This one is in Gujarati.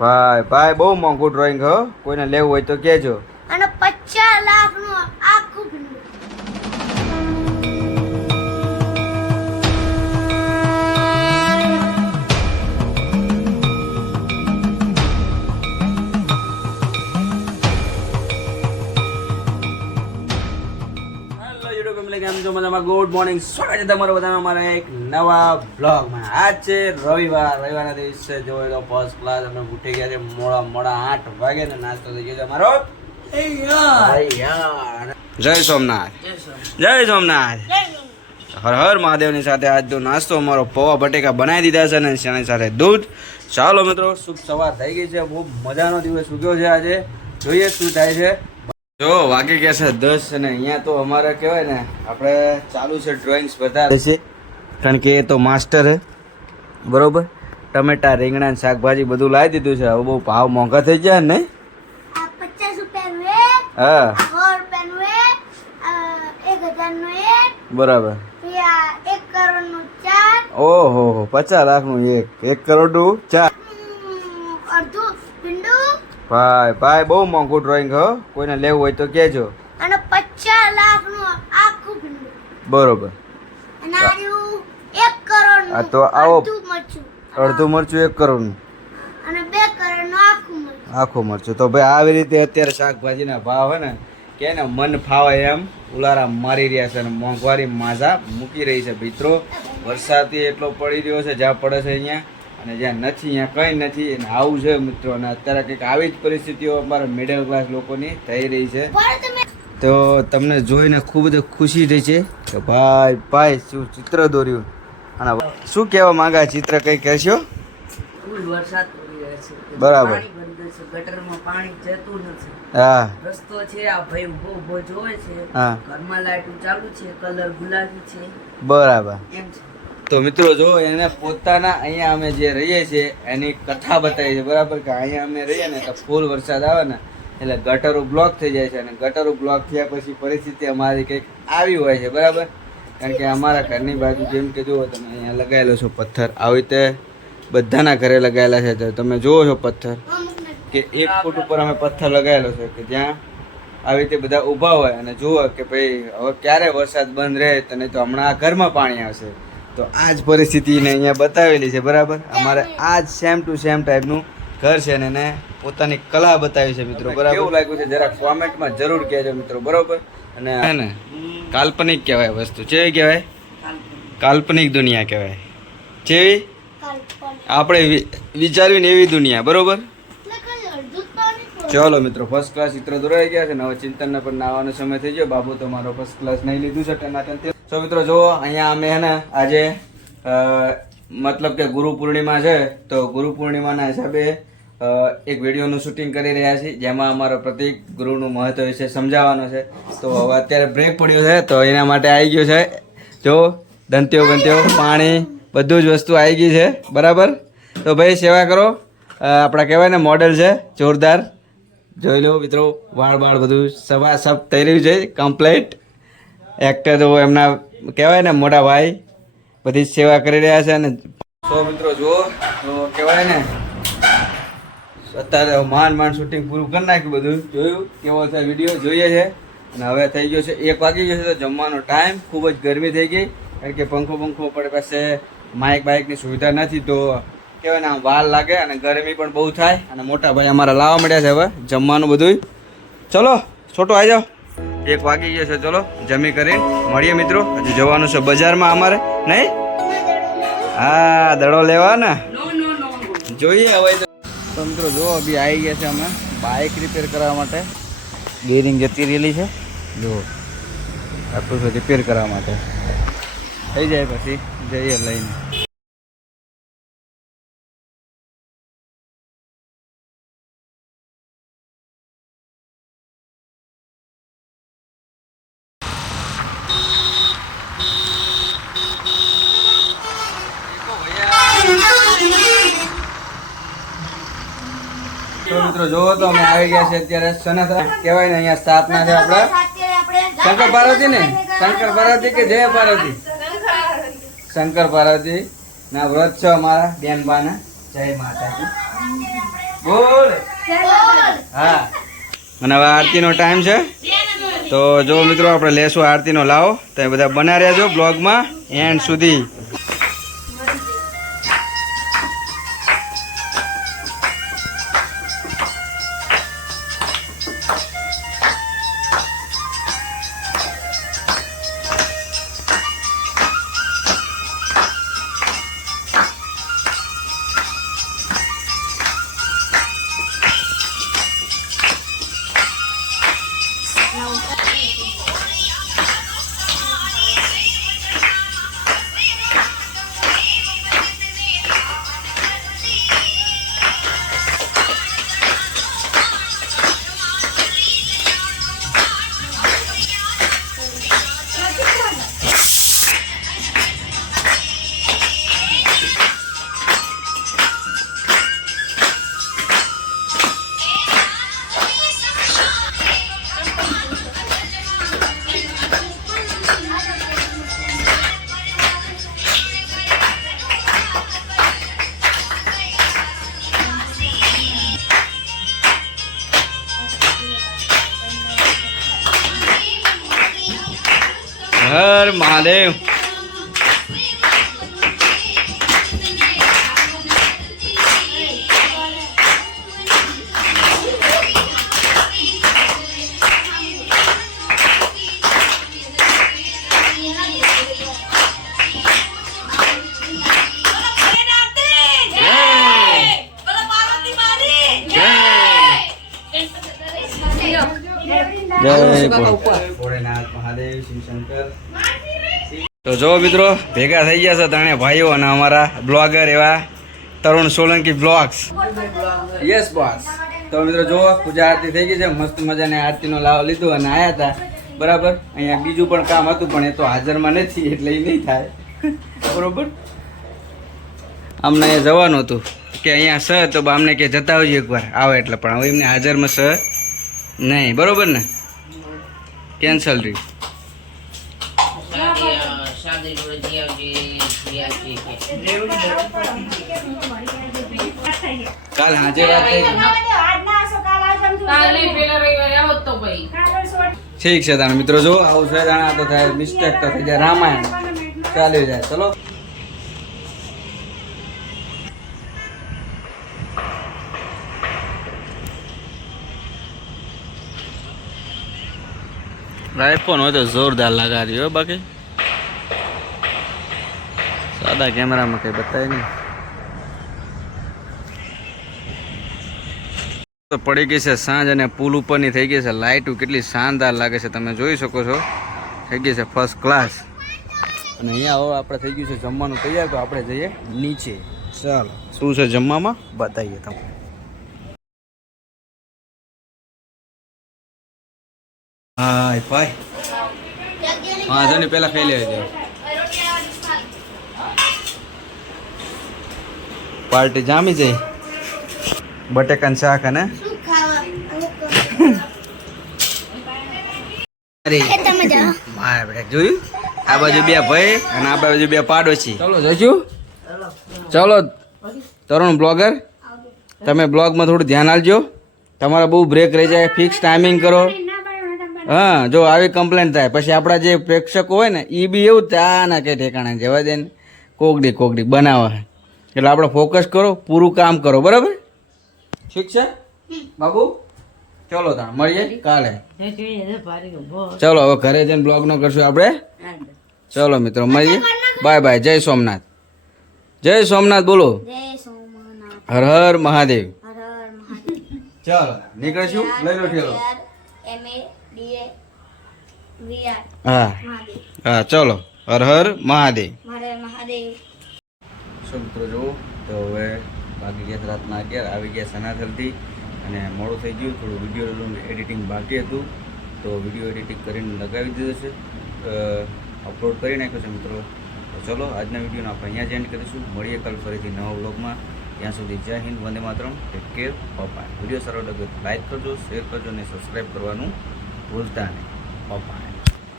ભાઈ ભાઈ બહુ મોંઘું ડ્રોઈંગ હો. કોઈને લેવું હોય તો કહેજો કેમ છો મજામાં ગુડ મોર્નિંગ સ્વાગત છે તમારું બધામાં અમારા એક નવા બ્લોગમાં આજ છે રવિવાર. રવિવારના દિવસે જોયો તો ફર્સ્ટ ક્લાસ અમે ઉઠી ગયા છે મોડા મોડા આઠ વાગે ને નાસ્તો થઈ ગયો છે અમારો. જય સોમનાથ. જય સોમનાથ. હર હર મહાદેવની સાથે આજનો નાસ્તો અમારો પૌવા બટેકા બનાવી દીધા છે અને તેની સાથે દૂધ. ચાલો મિત્રો શુભ સવાર થઈ ગઈ છે. બહુ મજાનો દિવસ ઉગ્યો છે આજે. જોઈએ શું થાય છે. જો વાગી ગયા છે દસ અને અહીંયા તો અમારે કહેવાય ને આપણે ચાલુ છે ડ્રોઈંગ સ્પર્ધા છે. કારણ કે એ તો માસ્ટર હે બરોબર? ટમેટા રીંગણા શાકભાજી બધું લાવી દીધું છે. હવે બહુ ભાવ મોંઘા થઈ જાય ને? એક હા. એક એક એક બરાબર. એક ચાર. ઓહો હો પચાસ લાખનું એક. એક કરોડનું ચાર. હમ, અડધું ભીંડું ભાઈ ભાઈ બહુ મોંઘું ડ્રોઈંગ હો. કોઈને લેવું હોય તો કહેજો. અને પચાસ લાખનું આખું બરોબર. અને કરોડ આ તો આવો- અડધું મરચું. અડધું મરચું એક કરોડનું. અને બે કરોડનું આખું મરચું. આખું મરચું. તો ભાઈ આવી રીતે અત્યારે શાકભાજીના ભાવ હે ને કે ને મન ફાવે એમ. ઉલારા મારી રહ્યા છે અને મોંઘવારી માઝા મૂકી રહી છે. મિત્રો વરસાદથી એટલો પડી રહ્યો છે જ્યાં પડે છે અહીંયા. અને જ્યાં નથી અહીંયા કંઈ નથી. અને આવું છે મિત્રો. અને અત્યારે કંઈક આવી જ પરિસ્થિતિઓ અમારા મિડલ ક્લાસ લોકોની થઈ રહી છે. તો તમને જોઈને ખૂબ જ ખુશી થઈ છે કે ભાઈ ભાઈ શું ચિત્ર દોર્યું? અને શું કહેવા માંગા? ચિત્ર કંઈ કહેશો? ફૂલ વરસાદ પડી રહ્યો છે. બરાબર. ગટરમાં પાણી જતું નથી. હા. રસ્તો છે આ ભાઈ ઊભો ઊભો જોવે છે. હા. ઘરમાં લાઈટ ચાલુ છે કલર ગુલાબી છે. બરાબર. એમ છે. તો મિત્રો જો એને પોતાના અહીંયા અમે જે રહીએ છીએ, એની કથા બતાવી છે બરાબર? કે અહીંયા અમે રહીએ ને તો ફૂલ વરસાદ આવે ને, એટલે ગટરો બ્લોક થઈ જાય છે અને ગટરો બ્લોક થયા પછી પરિસ્થિતિ અમારી કંઈક આવી હોય છે, બરાબર? કારણ કે અમારા ઘરની બાજુ જેમ કે જુઓ તમે, અહીંયા લગાવેલો છો પથ્થર. આવી રીતે બધાના ઘરે લગાવેલા છે. તમે જુઓ છો પથ્થર, કે એક ફૂટ ઉપર અમે પથ્થર લગાવેલો છે, કે જ્યાં આવી રીતે બધા ઊભા હોય અને જુઓ કે ભાઈ, હવે ક્યારે વરસાદ બંધ રહે, તો નહીં તો હમણાં આ ઘરમાં પાણી આવશે. તો આ જ પરિસ્થિતિને અહીંયા બતાવેલી છે બરાબર? અમારે આ જ સેમ ટુ સેમ ટાઈપનું ઘર છે ને એને પોતાની કલા બતાવી છે મિત્રો બરાબર? એવું લાગ્યું છે જરા કોમેન્ટમાં જરૂર કહેજો મિત્રો બરાબર? અને ને કાલ્પનિક કહેવાય વસ્તુ. કેવી કહેવાય? કાલ્પનિક દુનિયા કહેવાય. જેવી? આપણે વિચારવીને વિચારવી એવી દુનિયા બરોબર. ચલો મિત્રો ફર્સ્ટ ક્લાસ ચિત્ર દોરાઈ ગયા છે નવા ચિંતનના પણ નાવાનો સમય થઈ ગયો. બાબુ તો મારો ફર્સ્ટ ક્લાસ નહીં લીધું છે ટનાટન તો મિત્રો જુઓ, અહીંયા અમે હે ને આજે મતલબ કે ગુરુ પૂર્ણિમા છે, તો ગુરુ પૂર્ણિમાના હિસાબે એક વિડીયોનું શૂટિંગ કરી રહ્યા છીએ, જેમાં અમારો પ્રતિક ગુરુનું મહત્વ વિશે સમજાવવાનો છે. તો હવે અત્યારે બ્રેક પડ્યો છે, તો એના માટે આવી ગયો છે. જો, દંત્યો બંત્યો પાણી, બધું જ વસ્તુ આવી ગઈ છે, બરાબર? તો ભાઈ સેવા કરો. આપણા કહેવાય ને મોડેલ છે, જોરદાર. જોઈ લો મિત્રો વાળ વાળ બધું સવા સબ થઈ રહ્યું છે કમ્પ્લેટ એક્ટર એમના કહેવાય ને મોટા ભાઈ, બધી સેવા કરી રહ્યા છે અને સો મિત્રો જુઓ, તો કહેવાય ને, અત્યારે માંડ માંડ શૂટિંગ પૂરું કરી નાખ્યું બધું, જોયું કેવો છે વીડિયો જોઈએ છે. અને હવે થઈ ગયો છે, એક વાગી ગયો છે તો જમવાનો ટાઈમ ખૂબ જ ગરમી થઈ ગઈ, કારણ કે પંખો પંખો પડે પાસે માઇક બાઇકની સુવિધા નથી, તો કહેવાય ને આમ વાર લાગે અને ગરમી પણ બહુ થાય. અને મોટા ભાઈ અમારા લાવવા મળ્યા છે હવે, જમવાનું બધું ચલો, છોટો આવી જાઓ. એક વાગી ગયો છે. ચલો, જમી કરી મળીએ મિત્રો. હજુ જવાનું છે બજારમાં અમારે, નહીં? હા, દડો લેવા ને. જોઈએ હવે તો. મિત્રો, જો, અભી આવી ગયા છે અમે બાઇક રિપેર કરવા માટે. બેરિંગ જતી રહેલી છે. જો આટલું રિપેર કરવા માટે. થઈ જાય પછી, જઈએ લઈને. મિત્રો જોવો તો અમે આવી ગયા છે અત્યારે સનત કહેવાય ને, અહીંયા સ્થાપના છે આપણે. શંકર પાર્વતી ને? શંકર પાર્વતી કે જય પાર્વતી? શંકર પાર્વતી ના વ્રત છે અમારા બેન બાના જય માતાજી. બોલ. હા. અને હવે આરતીનો ટાઈમ છે. તો જો મિત્રો, આપણે લેશું આરતીનો લાવો. તમે બધા બના રહેજો બ્લોગમાં. એન્ડ સુધી. હર મહાદેવ જય ભોલે- ભોળેનાથ મહાદેવ શિવ શંકર તો જો મિત્રો, ભેગા થઈ ગયા છે ત્રણે ભાઈઓ અને અમારા બ્લોગર એવા Tarun Solanki blogs. Yes boss તો મિત્રો જો પૂજા આરતી થઈ ગઈ છે. મસ્ત મજાની આરતીનો લાવો લીધો અને આવ્યા હતા બરાબર? અહીંયા બીજું પણ કામ હતું, પણ એ તો હાજરમાં નથી, એટલે એ નહીં થાય. બરોબર? અમને અહીંયા જવાનું હતું. કે અહીંયા સ તો અમને કે જતા આવજો એકવાર. આવે એટલે પણ હવે એમને હાજરમાં સ નહીં. બરોબર ને? કેન્સલ રહ્યું. શાદી જોડે જી આવજી આવજી કાલ હાજર વાત થઈ. કાલે પેલા રવિવારે આવો તો ભાઈ. ઠીક છે તારા મિત્રો જો આવું છે જાણા તો થાય મિસ્ટેક તો થઈ જાય. રામાયણ. ચાલ્યું જાય. ચલો. આઈફોન હોય તો જોરદાર લગા રહ્યો હો બાકી. સાદા કેમેરામાં કઈ બતાવે નહીં. તો પડી ગઈ છે સાંજ અને પુલ ઉપરની થઈ ગઈ છે. લાઇટો કેટલી શાનદાર લાગે છે. તમે જોઈ શકો છો. થઈ ગઈ છે ફર્સ્ટ ક્લાસ અને અહીંયા હવે આપણે થઈ ગયું છે જમવાનું તૈયાર. તો આપણે જઈએ નીચે. ચાલો. શું છે જમવામાં? બતાવીએ તમને. હા ભાઈ. હા. જો પહેલાં ખાઈ લેવા લેજો. પાર્ટી જામી જઈ બટેકાન શાક અને? શું ખાવા? અરે એ તમે જાઓ મારે બેટા જોયું? આ બાજુ બે ભાઈ અને આ બાજુ બે પાડોશી. ચલો જઈશું ચલો તરુણ બ્લોગર તમે બ્લોગમાં થોડું ધ્યાન આપજો. તમારે બહુ બ્રેક રહી જાય ફિક્સ ટાઈમિંગ કરો. હા જો આવી કમ્પ્લેન થાય. પછી આપણા જે પ્રેક્ષકો હોય ને એ બી એવું જ આ ના કે ઠેકાણા જવા દે ને. કોકડી કોકડી બનાવે એટલે આપણે ફોકસ કરો, પૂરું કામ કરો, બરાબર? ઠીક છે? બાબુ? ચલો તાણ, મળીએ કાલે. ચલો, હવે ઘરે જઈને બ્લોગ નો કરશું આપણે. ચલો મિત્રો, મળીએ. બાય બાય જય સોમનાથ. જય સોમનાથ, બોલો. હર હર મહાદેવ. ચાલો, નીકળશું? લઈ લો ઠેલો. હા. હા, ચલો. હર હર મહાદેવ મહાદેવ. શું મિત્રો, જુઓ. તો હવે બાકી ગયા રાતના અગિયાર, આવી ગયા સનાથલથી અને મોડું થઈ ગયું, થોડું વીડિયો એડિટિંગ બાકી હતું. તો વીડિયો એડિટિંગ કરીને લગાવી દીધો છે. અપલોડ કરી નાખ્યો છે મિત્રો. ચલો, આજના વિડીયોને આપણે અહીંયા જ એન્ડ કરીશું. મળીએ કાલ ફરીથી નવા બ્લોગમાં ત્યાં સુધી જય હિન્દ, વંદે માતરમ. ટેક કેર પપ્પા વીડિયો સારો લાગે લાઈક કરજો શેર કરજો અને સબસ્ક્રાઈબ કરવાનું ભૂલતા નહીં. પપ્પા